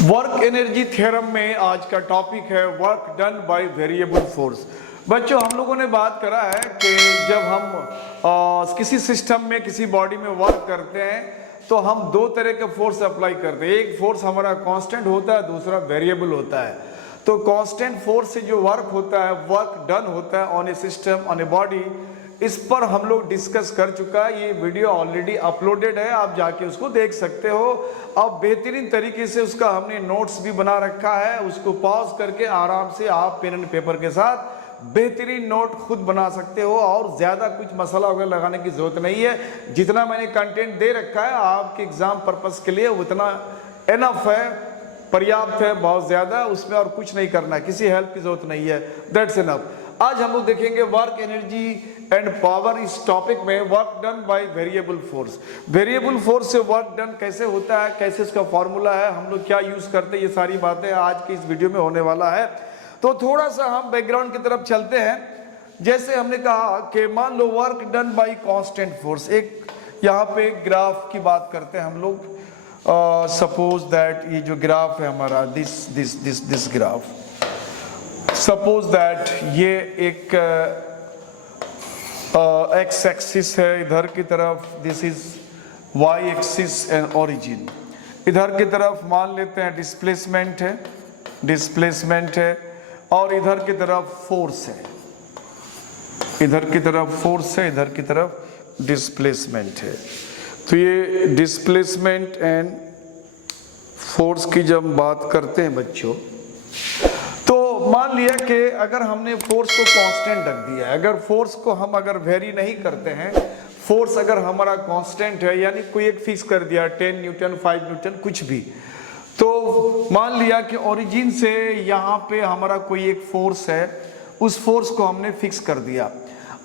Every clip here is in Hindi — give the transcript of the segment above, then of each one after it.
वर्क एनर्जी थ्योरम में आज का टॉपिक है work done by variable force. बच्चों, हम लोगों ने बात करा है कि जब हम किसी सिस्टम में किसी बॉडी में वर्क करते हैं तो हम दो तरह के फोर्स अप्लाई करते हैं। एक फोर्स हमारा कांस्टेंट होता है, दूसरा वेरिएबल होता है। तो कांस्टेंट फोर्स से जो वर्क होता है, वर्क डन होता है on A system, on a body, इस पर हम लोग डिस्कस कर चुका है। ये वीडियो ऑलरेडी अपलोडेड है, आप जाके उसको देख सकते हो। अब बेहतरीन तरीके से उसका हमने नोट्स भी बना रखा है, उसको पॉज करके आराम से आप पेन एंड पेपर के साथ बेहतरीन नोट खुद बना सकते हो और ज़्यादा कुछ मसाला वगैरह लगाने की ज़रूरत नहीं है। जितना मैंने कंटेंट दे रखा है आपके एग्ज़ाम पर्पस के लिए उतना एनफ है, पर्याप्त है, बहुत ज़्यादा, उसमें और कुछ नहीं करना है, किसी हेल्प की ज़रूरत नहीं है, दैट्स एनफ। आज हम लोग देखेंगे वर्क एनर्जी एंड पावर। इस टॉपिक में work done by variable force. Variable force से वर्क डन कैसे होता है, कैसे इसका फॉर्मूला है, हम लोग क्या यूज़ करते हैं, ये सारी बातें आज की इस वीडियो में होने वाला है। तो थोड़ा सा हम बैकग्राउंड की तरफ चलते हैं। जैसे हमने कहा कि मान लो work done by constant force. एक यहाँ पे ग्राफ की बात करते हैं हम लोग। सपोज दैट ये जो ग्राफ है हमारा, दिस ग्राफ, सपोज दैट ये एक एक्स एक्सिस है, इधर की तरफ this is Y axis and origin. इधर की तरफ मान लेते हैं डिस्प्लेसमेंट है, और इधर की तरफ फोर्स है, इधर की तरफ फोर्स है, इधर की तरफ डिस्प्लेसमेंट है। तो ये डिस्प्लेसमेंट एंड फोर्स की जब बात करते हैं बच्चों, तो मान लिया कि अगर हमने फोर्स को कांस्टेंट रख दिया है, अगर फोर्स को हम अगर वेरी नहीं करते हैं, फोर्स अगर हमारा कांस्टेंट है, यानी कोई एक फिक्स कर दिया 10 न्यूटन, 5 न्यूटन, कुछ भी, तो मान लिया कि ओरिजिन से यहाँ पे हमारा कोई एक फोर्स है, उस फोर्स को हमने फिक्स कर दिया।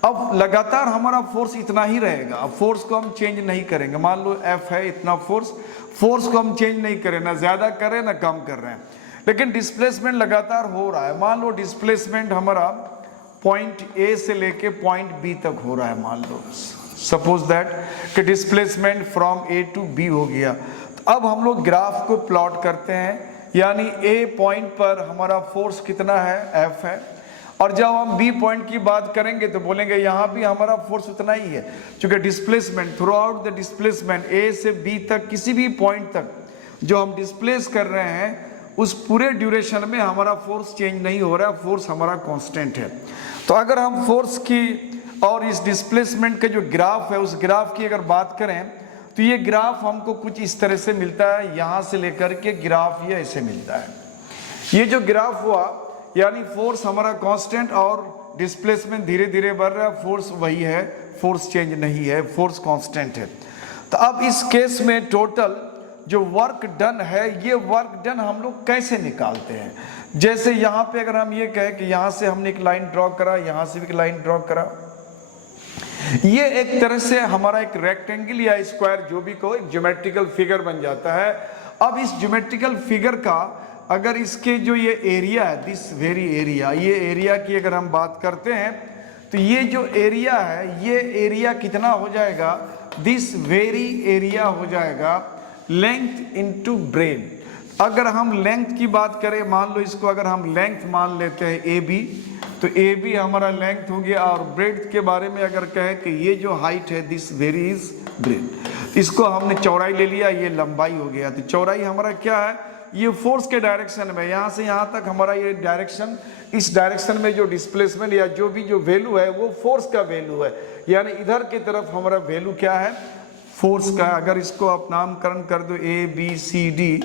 अब लगातार हमारा फोर्स इतना ही रहेगा, अब फोर्स को हम चेंज नहीं करेंगे। मान लो F है इतना फोर्स को हम चेंज नहीं करें, ना ज़्यादा कर रहे हैं ना कम कर रहे हैं, लेकिन डिस्प्लेसमेंट लगातार हो रहा है। मान लो डिस्प्लेसमेंट हमारा पॉइंट A से लेके पॉइंट B तक हो रहा है। मान लो सपोज दैट कि displacement from A to B हो गया। तो अब हम लोग ग्राफ को प्लॉट करते हैं, यानी A पॉइंट पर हमारा फोर्स कितना है, F है, और जब हम B पॉइंट की बात करेंगे तो बोलेंगे यहाँ भी हमारा फोर्स उतना ही है, क्योंकि displacement through out the displacement A से B तक, किसी भी पॉइंट तक जो हम डिस्प्लेस कर रहे हैं, उस पूरे ड्यूरेशन में हमारा फोर्स चेंज नहीं हो रहा है, फोर्स हमारा कांस्टेंट है। तो अगर हम फोर्स की और इस डिस्प्लेसमेंट का जो ग्राफ है, उस ग्राफ की अगर बात करें तो ये ग्राफ हमको कुछ इस तरह से मिलता है, यहाँ से लेकर के ग्राफ ये ऐसे मिलता है। ये जो ग्राफ हुआ, यानी फोर्स हमारा कांस्टेंट और डिस्प्लेसमेंट धीरे धीरे बढ़ रहा है, फोर्स वही है, फोर्स चेंज नहीं है, फोर्स कांस्टेंट है। तो अब इस केस में टोटल जो वर्क डन है, ये वर्क डन हम लोग कैसे निकालते हैं। जैसे यहाँ पे अगर हम ये कहें कि यहाँ से हमने एक लाइन ड्रॉ करा, यहाँ से भी एक लाइन ड्रॉ करा, ये एक तरह से हमारा एक रेक्टेंगल या स्क्वायर जो भी कहो, एक ज्योमेट्रिकल फिगर बन जाता है। अब इस ज्योमेट्रिकल फिगर का अगर इसके जो ये एरिया है, दिस वेरी एरिया, ये एरिया की अगर हम बात करते हैं तो ये जो एरिया है, ये एरिया कितना हो जाएगा, दिस वेरी एरिया हो जाएगा लेंथ इनटू ब्रेड। अगर हम लेंथ की बात करें, मान लो इसको अगर हम लेंथ मान लेते हैं AB, तो AB हमारा लेंथ हो गया। और ब्रेड के बारे में अगर कहें कि ये जो हाइट है, दिस वेरी इज ब्रेड, इसको हमने चौड़ाई ले लिया, ये लंबाई हो गया। तो चौड़ाई हमारा क्या है, ये फोर्स के डायरेक्शन में, यहाँ से यहाँ तक हमारा ये डायरेक्शन, इस डायरेक्शन में जो डिस्प्लेसमेंट या जो भी जो वैल्यू है वो फोर्स का वैल्यू है, यानी इधर की तरफ हमारा वैल्यू क्या है, फोर्स का। अगर इसको आप नामकरण कर दो ABCD,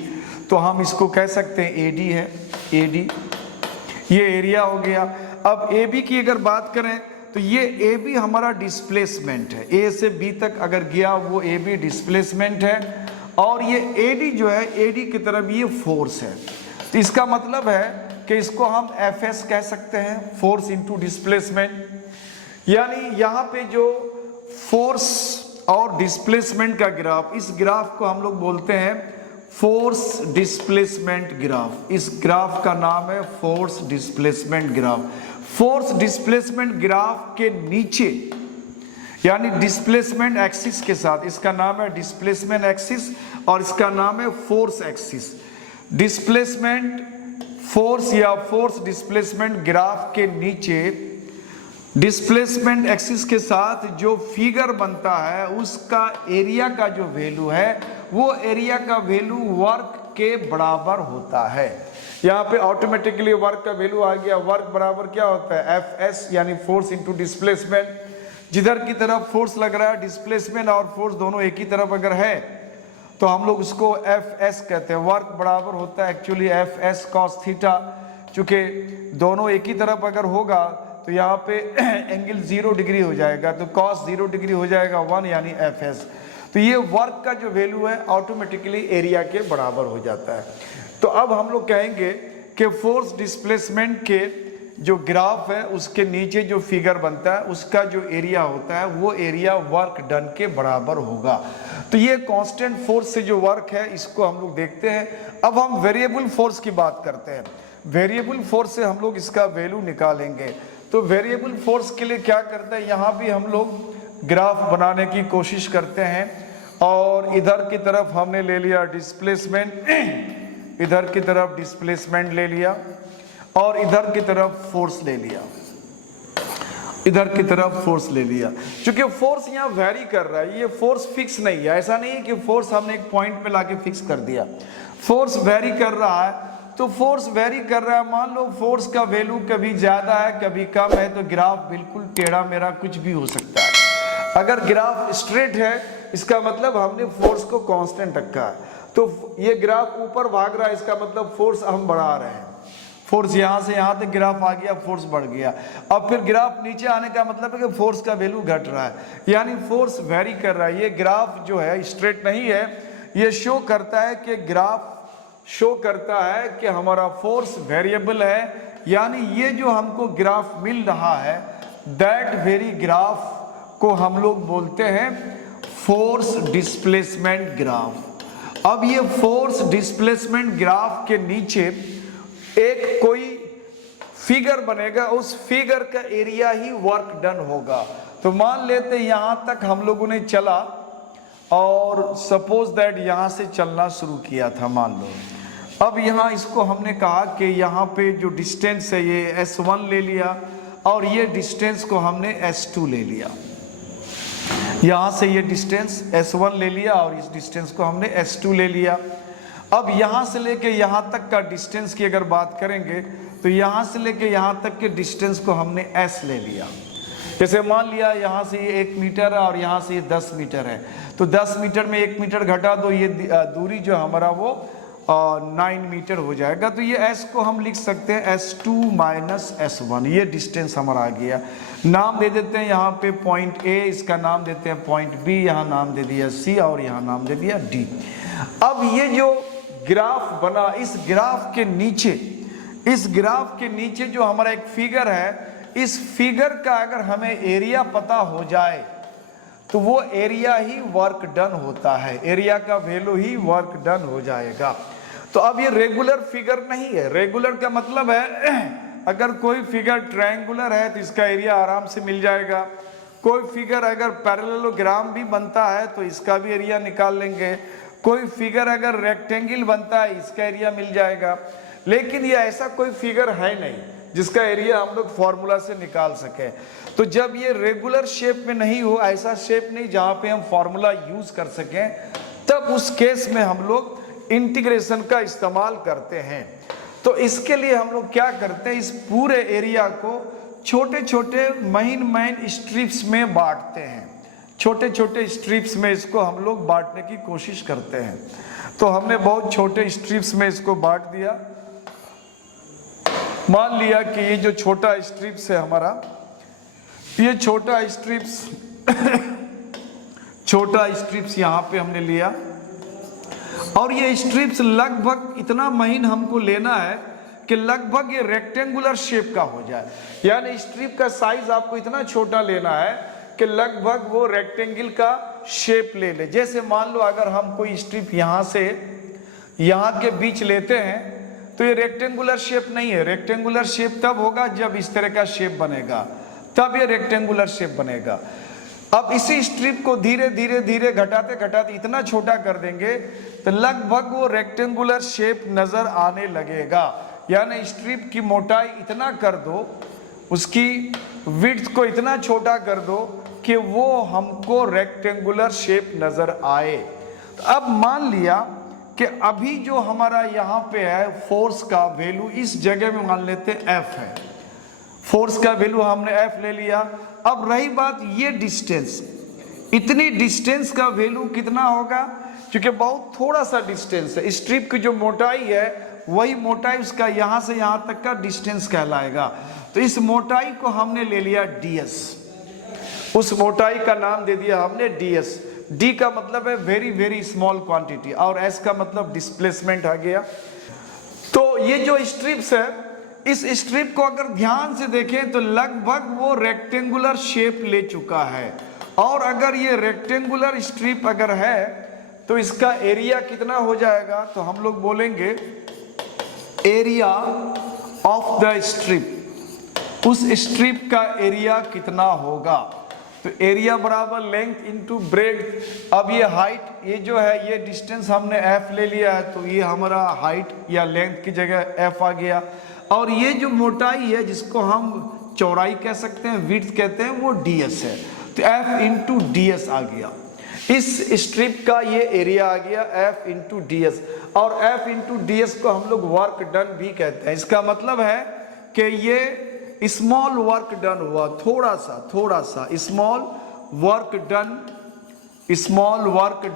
तो हम इसको कह सकते हैं AD है, AD ये एरिया हो गया। अब AB की अगर बात करें तो ये AB हमारा डिस्प्लेसमेंट है, A से B तक अगर गया वो AB डिस्प्लेसमेंट है, और ये AD जो है, AD की तरफ ये फोर्स है। तो इसका मतलब है कि इसको हम FS कह सकते हैं, फोर्स इनटू डिस्प्लेसमेंट। यानी यहाँ पे जो फोर्स और डिस्प्लेसमेंट का ग्राफ, इस ग्राफ को हम लोग बोलते हैं फोर्स डिस्प्लेसमेंट ग्राफ। इस ग्राफ का नाम है force displacement graph. Force displacement graph के नीचे, यानी डिस्प्लेसमेंट एक्सिस के साथ, इसका नाम है डिस्प्लेसमेंट एक्सिस और इसका नाम है फोर्स एक्सिस। डिस्प्लेसमेंट फोर्स या फोर्स डिस्प्लेसमेंट ग्राफ के नीचे डिस्प्लेसमेंट एक्सिस के साथ जो फिगर बनता है उसका एरिया का जो वैल्यू है वो एरिया का वैल्यू वर्क के बराबर होता है। यहाँ पे ऑटोमेटिकली वर्क का वैल्यू आ गया। वर्क बराबर क्या होता है, एफ एस यानी फोर्स इनटू डिस्प्लेसमेंट। जिधर की तरफ फोर्स लग रहा है, डिस्प्लेसमेंट और फोर्स दोनों एक ही तरफ अगर है तो हम लोग उसको एफ एस कहते हैं। वर्क बराबर होता है actually F S cos theta. चूंकि दोनों एक ही तरफ अगर होगा तो यहाँ पे एंगल 0 डिग्री हो जाएगा, तो कॉस 0 डिग्री हो जाएगा 1 यानी एफ एस। तो ये वर्क का जो वैल्यू है ऑटोमेटिकली एरिया के बराबर हो जाता है। तो अब हम लोग कहेंगे कि फोर्स डिस्प्लेसमेंट के जो ग्राफ है उसके नीचे जो फिगर बनता है उसका जो एरिया होता है वो एरिया वर्क डन के बराबर होगा। तो ये कांस्टेंट फोर्स से जो वर्क है इसको हम लोग देखते हैं। अब हम वेरिएबल फोर्स की बात करते हैं। वेरिएबल फोर्स से हम लोग इसका वैल्यू निकालेंगे। तो वेरिएबल फोर्स के लिए क्या करते हैं, यहाँ भी हम लोग ग्राफ बनाने की कोशिश करते हैं और इधर की तरफ हमने ले लिया डिस्प्लेसमेंट, इधर की तरफ डिस्प्लेसमेंट ले लिया और इधर की तरफ फोर्स ले लिया, इधर की तरफ फोर्स ले लिया। क्योंकि फोर्स यहाँ वेरी कर रहा है, ये फोर्स फिक्स नहीं है। ऐसा नहीं है कि फोर्स हमने एक पॉइंट पे लाके फिक्स कर दिया। फोर्स वेरी कर रहा है, तो फोर्स वेरी कर रहा है। मान लो फोर्स का वैल्यू कभी ज्यादा है कभी कम है, तो ग्राफ बिल्कुल टेढ़ा मेढ़ा कुछ भी हो सकता है। अगर ग्राफ स्ट्रेट है इसका मतलब हमने फोर्स को कांस्टेंट रखा है। तो ये ग्राफ ऊपर भाग रहा है इसका मतलब फोर्स हम बढ़ा रहे हैं। फोर्स यहाँ से यहाँ तक ग्राफ आ गया, फोर्स बढ़ गया। अब फिर ग्राफ नीचे आने का मतलब है कि फोर्स का वैल्यू घट रहा है, यानी फोर्स वेरी कर रहा है। ये ग्राफ जो है स्ट्रेट नहीं है, ये शो करता है कि ग्राफ शो करता है कि हमारा फोर्स वेरिएबल है। यानी ये जो हमको ग्राफ मिल रहा है दैट वेरी ग्राफ को हम लोग बोलते हैं फोर्स डिस्प्लेसमेंट ग्राफ। अब ये फोर्स डिस्प्लेसमेंट ग्राफ के नीचे एक कोई फिगर बनेगा, उस फिगर का एरिया ही वर्क डन होगा। तो मान लेते यहां तक हम लोगों ने चला और सपोज दैट यहां से चलना शुरू किया था, मान लो। अब यहां इसको हमने कहा कि यहां पे जो डिस्टेंस है ये S1 ले लिया और ये डिस्टेंस को हमने S2 ले लिया। यहां से ये डिस्टेंस S1 ले लिया और इस डिस्टेंस को हमने S2 ले लिया। अब यहां से लेके यहां तक का डिस्टेंस की अगर बात करेंगे तो यहां से लेके यहां तक के डिस्टेंस को हमने S ले लिया। जैसे मान लिया यहां से ये 1 मीटर है और यहां से ये 10 मीटर है, तो 10 मीटर में 1 मीटर घटा दो, ये दूरी जो हमारा वो 9 मीटर हो जाएगा। तो ये S को हम लिख सकते हैं S2 माइनस S1। ये डिस्टेंस हमारा आ गया। नाम दे देते हैं यहाँ पे पॉइंट A, इसका नाम देते हैं पॉइंट B, यहाँ नाम दे दिया C और यहाँ नाम दे दिया D। अब ये जो ग्राफ बना, इस ग्राफ के नीचे जो हमारा एक फिगर है, इस फिगर का अगर हमें एरिया पता हो जाए तो वो एरिया ही वर्क डन होता है, एरिया का वैल्यू ही वर्क डन हो जाएगा। तो अब ये रेगुलर फिगर नहीं है। रेगुलर का मतलब है अगर कोई फिगर ट्रायंगुलर है तो इसका एरिया आराम से मिल जाएगा। कोई फिगर अगर पैरेललोग्राम भी बनता है तो इसका भी एरिया निकाल लेंगे। कोई फिगर अगर रेक्टेंगल बनता है इसका एरिया मिल जाएगा। लेकिन ये ऐसा कोई फिगर है नहीं जिसका एरिया हम लोग फॉर्मूला से निकाल सके। तो जब ये रेगुलर शेप में नहीं हो, ऐसा शेप नहीं जहां पे हम फॉर्मूला यूज कर सकें, तब उस केस में हम लोग इंटीग्रेशन का इस्तेमाल करते हैं। तो इसके लिए हम लोग क्या करते हैं, इस पूरे एरिया को छोटे छोटे महीन स्ट्रिप्स में बांटते हैं। छोटे छोटे स्ट्रिप्स में इसको हम लोग बांटने की कोशिश करते हैं। तो हमने बहुत छोटे स्ट्रिप्स में इसको बांट दिया। मान लिया कि ये जो छोटा स्ट्रिप्स है हमारा, ये छोटा स्ट्रिप्स यहाँ पे हमने लिया और ये स्ट्रिप्स लगभग इतना महीन हमको लेना है कि लगभग ये रेक्टेंगुलर शेप का हो जाए। यानी स्ट्रिप का साइज आपको इतना छोटा लेना है कि लगभग वो रेक्टेंगल का शेप ले ले। जैसे मान लो अगर हम कोई स्ट्रिप यहाँ से यहाँ के बीच लेते हैं तो ये रेक्टेंगुलर शेप नहीं है। रेक्टेंगुलर शेप तब होगा जब इस तरह का शेप बनेगा, तब ये रेक्टेंगुलर शेप बनेगा। अब इसी स्ट्रिप को धीरे धीरे धीरे घटाते घटाते इतना छोटा कर देंगे तो लगभग वो रेक्टेंगुलर शेप नजर आने लगेगा। यानी स्ट्रिप की मोटाई इतना कर दो, उसकी विड्थ को इतना छोटा कर दो कि वो हमको रेक्टेंगुलर शेप नजर आए। तो अब मान लिया कि अभी जो हमारा यहाँ पे है फोर्स का वैल्यू इस जगह में मान लेते हैं F है, फोर्स का वैल्यू हमने F ले लिया। अब रही बात ये डिस्टेंस, इतनी डिस्टेंस का वैल्यू कितना होगा, क्योंकि बहुत थोड़ा सा डिस्टेंस है, स्ट्रिप की जो मोटाई है वही मोटाई उसका यहाँ से यहाँ तक का डिस्टेंस कहलाएगा। तो इस मोटाई को हमने ले लिया ds, उस मोटाई का नाम दे दिया हमने ds। d का मतलब है वेरी वेरी स्मॉल क्वांटिटी और s का मतलब डिस्प्लेसमेंट आ गया। तो ये जो स्ट्रिप्स है, इस स्ट्रिप को अगर ध्यान से देखें तो लगभग वो रेक्टेंगुलर शेप ले चुका है। और अगर ये रेक्टेंगुलर स्ट्रिप अगर है तो इसका एरिया कितना हो जाएगा, तो हम लोग बोलेंगे एरिया ऑफ द स्ट्रिप, उस स्ट्रिप का एरिया कितना होगा। तो एरिया बराबर लेंथ इनटू ब्रेड्थ। अब ये हाइट, ये जो है ये डिस्टेंस हमने f ले लिया है, तो ये हमारा हाइट या लेंथ की जगह f आ गया। और ये जो मोटाई है जिसको हम चौड़ाई कह सकते हैं, विड्थ कहते हैं, वो ds है। तो f इंटू ds आ गया। इस स्ट्रिप का ये एरिया आ गया f इंटू ds। और f इंटू ds को हम लोग वर्क डन भी कहते हैं। इसका मतलब है कि ये स्मॉल वर्क डन हुआ, थोड़ा सा स्मॉल वर्क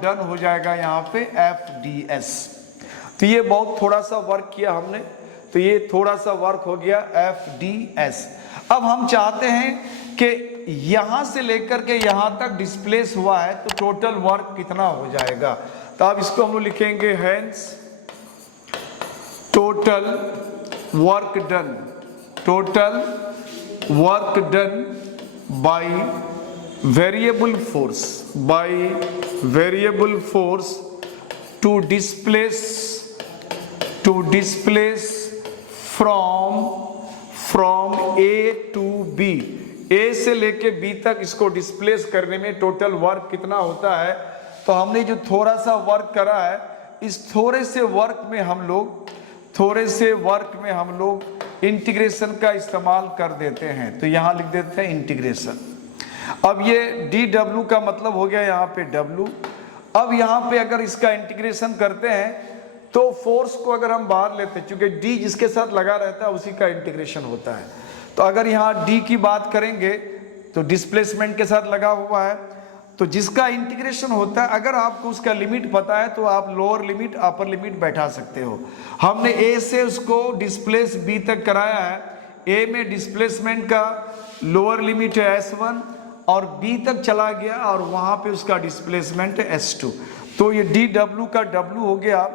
डन हो जाएगा यहाँ पे FDS। तो ये बहुत थोड़ा सा वर्क किया हमने, तो ये थोड़ा सा वर्क हो गया FDS। अब हम चाहते हैं कि यहां से लेकर के यहां तक डिस्प्लेस हुआ है तो टोटल वर्क कितना हो जाएगा। तो अब इसको हम लोग लिखेंगे hence total work done by variable force to displace from A to B, A से लेके B तक इसको डिस्प्लेस करने में टोटल वर्क कितना होता है। तो हमने जो थोड़ा सा वर्क करा है, इस थोड़े से वर्क में हम लोग इंटीग्रेशन का इस्तेमाल कर देते हैं। तो यहां लिख देते हैं इंटीग्रेशन। अब ये dw का मतलब हो गया यहाँ पे w। अब यहाँ पे अगर इसका इंटीग्रेशन करते हैं तो फोर्स को अगर हम बाहर लेते हैं, क्योंकि d जिसके साथ लगा रहता है उसी का इंटीग्रेशन होता है। तो अगर यहाँ d की बात करेंगे तो डिस्प्लेसमेंट के साथ लगा हुआ है, तो जिसका इंटीग्रेशन होता है, अगर आपको उसका लिमिट पता है तो आप लोअर लिमिट अपर लिमिट बैठा सकते हो। हमने A से उसको डिस्प्लेस B तक कराया है। A में डिस्प्लेसमेंट का लोअर लिमिट है S1 और B तक चला गया और वहां पे उसका डिस्प्लेसमेंट है S2। तो ये dw का w हो गया।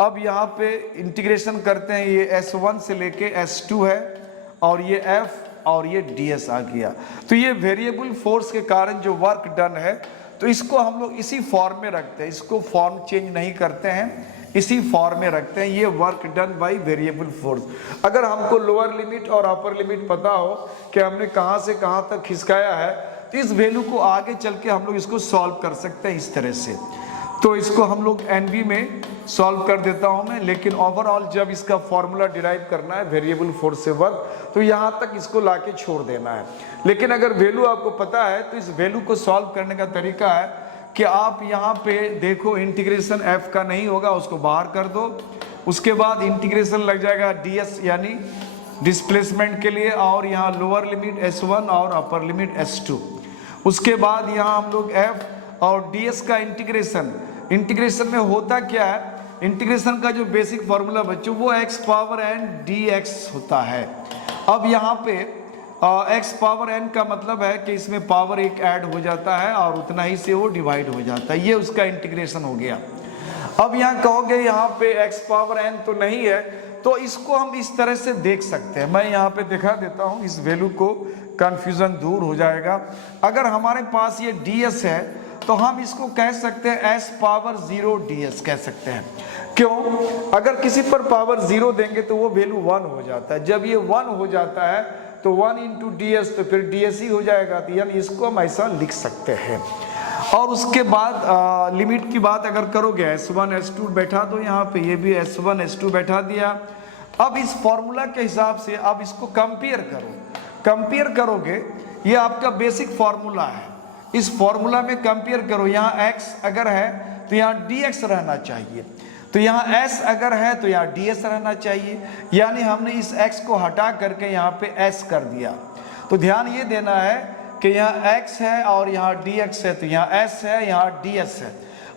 अब यहाँ पे इंटीग्रेशन करते हैं, ये S1 से लेके S2 है और ये F और ये ds आ गया। तो ये वेरिएबल फोर्स के कारण जो वर्क डन है, तो इसको हम लोग इसी फॉर्म में रखते हैं, इसको फॉर्म चेंज नहीं करते हैं, इसी फॉर्म में रखते हैं। ये work done by variable force. अगर हमको लोअर लिमिट और अपर लिमिट पता हो कि हमने कहाँ से कहाँ तक खिसकाया है, तो इस वैल्यू को आगे चल के हम लोग इसको सॉल्व कर सकते हैं इस तरह से। तो इसको हम लोग NV में सॉल्व कर देता हूं मैं, लेकिन ओवरऑल जब इसका फॉर्मूला डिराइव करना है वेरिएबल फोर्स से वर्क, तो यहां तक इसको लाके छोड़ देना है। लेकिन अगर वैल्यू आपको पता है तो इस वैल्यू को सॉल्व करने का तरीका है कि आप यहां पे देखो, इंटीग्रेशन F का नहीं होगा, उसको बाहर कर दो। उसके बाद इंटीग्रेशन लग जाएगा ds यानी डिस्प्लेसमेंट के लिए, और यहाँ लोअर लिमिट S1 और अपर लिमिट S2। उसके बाद यहाँ हम लोग F और ds का इंटीग्रेशन में होता क्या है, इंटीग्रेशन का जो बेसिक फॉर्मूला बच्चों वो x पावर n dx होता है। अब यहाँ पे x पावर n का मतलब है कि इसमें पावर एक ऐड हो जाता है और उतना ही से वो डिवाइड हो जाता है, ये उसका इंटीग्रेशन हो गया। अब यहाँ कहोगे यहाँ पे x पावर n तो नहीं है, तो इसको हम इस तरह से देख सकते हैं। मैं यहाँ पे दिखा देता हूँ, इस वैल्यू को कंफ्यूजन दूर हो जाएगा। अगर हमारे पास ये ds है तो हम इसको कह सकते हैं s पावर 0 ds कह सकते हैं। क्यों? अगर किसी पर पावर 0 देंगे तो वो वैल्यू 1 हो जाता है। जब ये 1 हो जाता है तो 1 इंटू डी एस, तो फिर डी एस ही हो जाएगा। तो यानी इसको हम ऐसा लिख सकते हैं। और उसके बाद लिमिट की बात अगर करोगे, S1 S2 बैठा दो यहाँ पे, ये भी S1 S2 बैठा दिया। अब इस फॉर्मूला के हिसाब से अब इसको कंपेयर करो, कंपेयर करोगे, ये आपका बेसिक फॉर्मूला है, इस फॉर्मूला में कंपेयर करो। यहाँ x अगर है तो यहाँ dx रहना चाहिए, तो यहाँ s अगर है तो यहाँ ds रहना चाहिए, यानी हमने इस x को हटा करके यहाँ पे s कर दिया। तो ध्यान ये देना है कि यहाँ x है और यहाँ dx है, तो यहाँ s है, यहाँ ds है,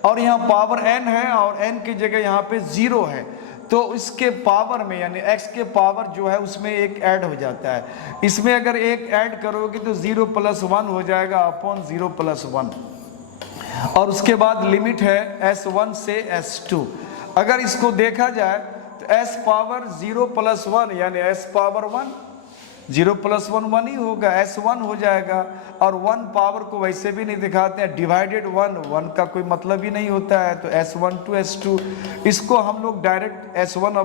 और यहाँ पावर n है और n की जगह यहाँ पे 0 है, तो इसके पावर में यानी x के पावर जो है उसमें एक ऐड हो जाता है। इसमें अगर एक ऐड करोगे तो 0 + 1 हो जाएगा अपॉन 0 + 1। और उसके बाद लिमिट है S1 से S2। अगर इसको देखा जाए तो s पावर 0 + 1 यानी s पावर 1, 0 + 1 1 ही होगा, S1 हो जाएगा। और 1 पावर को वैसे भी नहीं दिखाते हैं, डिवाइडेड 1 का कोई मतलब ही नहीं होता है, तो S1 to S2, इसको हम लोग डायरेक्ट S/1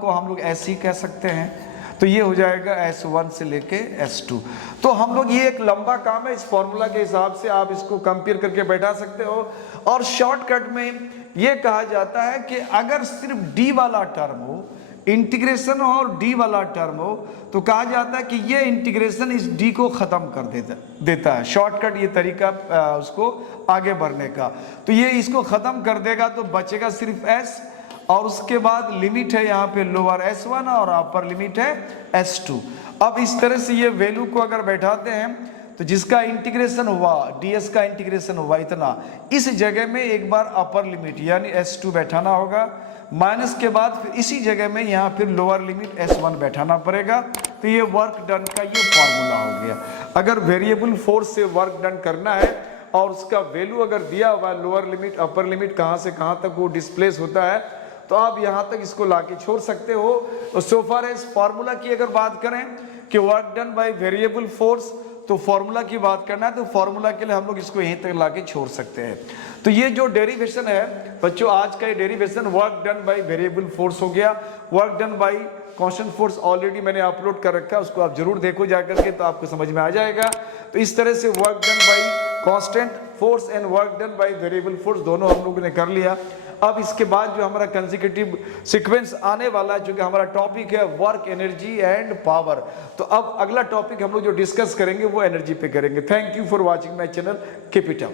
को हम लोग S ही कह सकते हैं। तो ये हो जाएगा S1 से लेके S2। तो हम लोग, ये एक लंबा काम है, इस फॉर्मूला के हिसाब से आप इसको कंपेयर करके बैठा सकते हो। और शॉर्टकट में ये कहा जाता है कि अगर सिर्फ D वाला टर्म हो, इंटीग्रेशन और D वाला टर्म हो, तो कहा जाता है कि ये इंटीग्रेशन इस D को ख़त्म कर देता है। शॉर्टकट ये तरीका उसको आगे बढ़ने का, तो ये इसको ख़त्म कर देगा, तो बचेगा सिर्फ S, और उसके बाद लिमिट है यहाँ पे लोअर S1 और अपर लिमिट है S2। अब इस तरह से ये वैल्यू को अगर बैठाते हैं तो जिसका इंटीग्रेशन हुआ, ds का इंटीग्रेशन हुआ इतना, इस जगह में एक बार अपर लिमिट यानी S2 बैठाना होगा, माइनस के बाद फिर इसी जगह में यहाँ फिर लोअर लिमिट S1 बैठाना पड़ेगा। तो ये वर्क डन का ये फॉर्मूला हो गया। अगर वेरिएबल फोर्स से वर्क डन करना है और उसका वैल्यू अगर दिया हुआ लोअर लिमिट अपर लिमिट कहाँ से कहाँ तक वो डिस्प्लेस होता है, तो आप यहाँ तक इसको लाके छोड़ सकते हो। सो फार एज फार्मूला की अगर बात करें कि work done by variable force, तो फार्मूला की बात करना है, तो फार्मूला के लिए हम लोग इसको यहीं तक लाके छोड़ सकते हैं। तो ये जो डेरिवेशन है बच्चों, आज का ये derivation work done by variable force हो गया। Work done by constant force already मैंने अपलोड कर रखा है, उसको आप जरूर देखो जाकर के, तो आपको समझ में आ जाएगा। तो इस तरह से work done by constant force and work done by variable force दोनों हम लोगों ने कर लिया। अब इसके बाद जो हमारा कंसेक्यूटिव सीक्वेंस आने वाला है, जो कि हमारा टॉपिक है वर्क, एनर्जी एंड पावर, तो अब अगला टॉपिक हम लोग जो डिस्कस करेंगे वो एनर्जी पे करेंगे। Thank you for watching my channel, keep it up.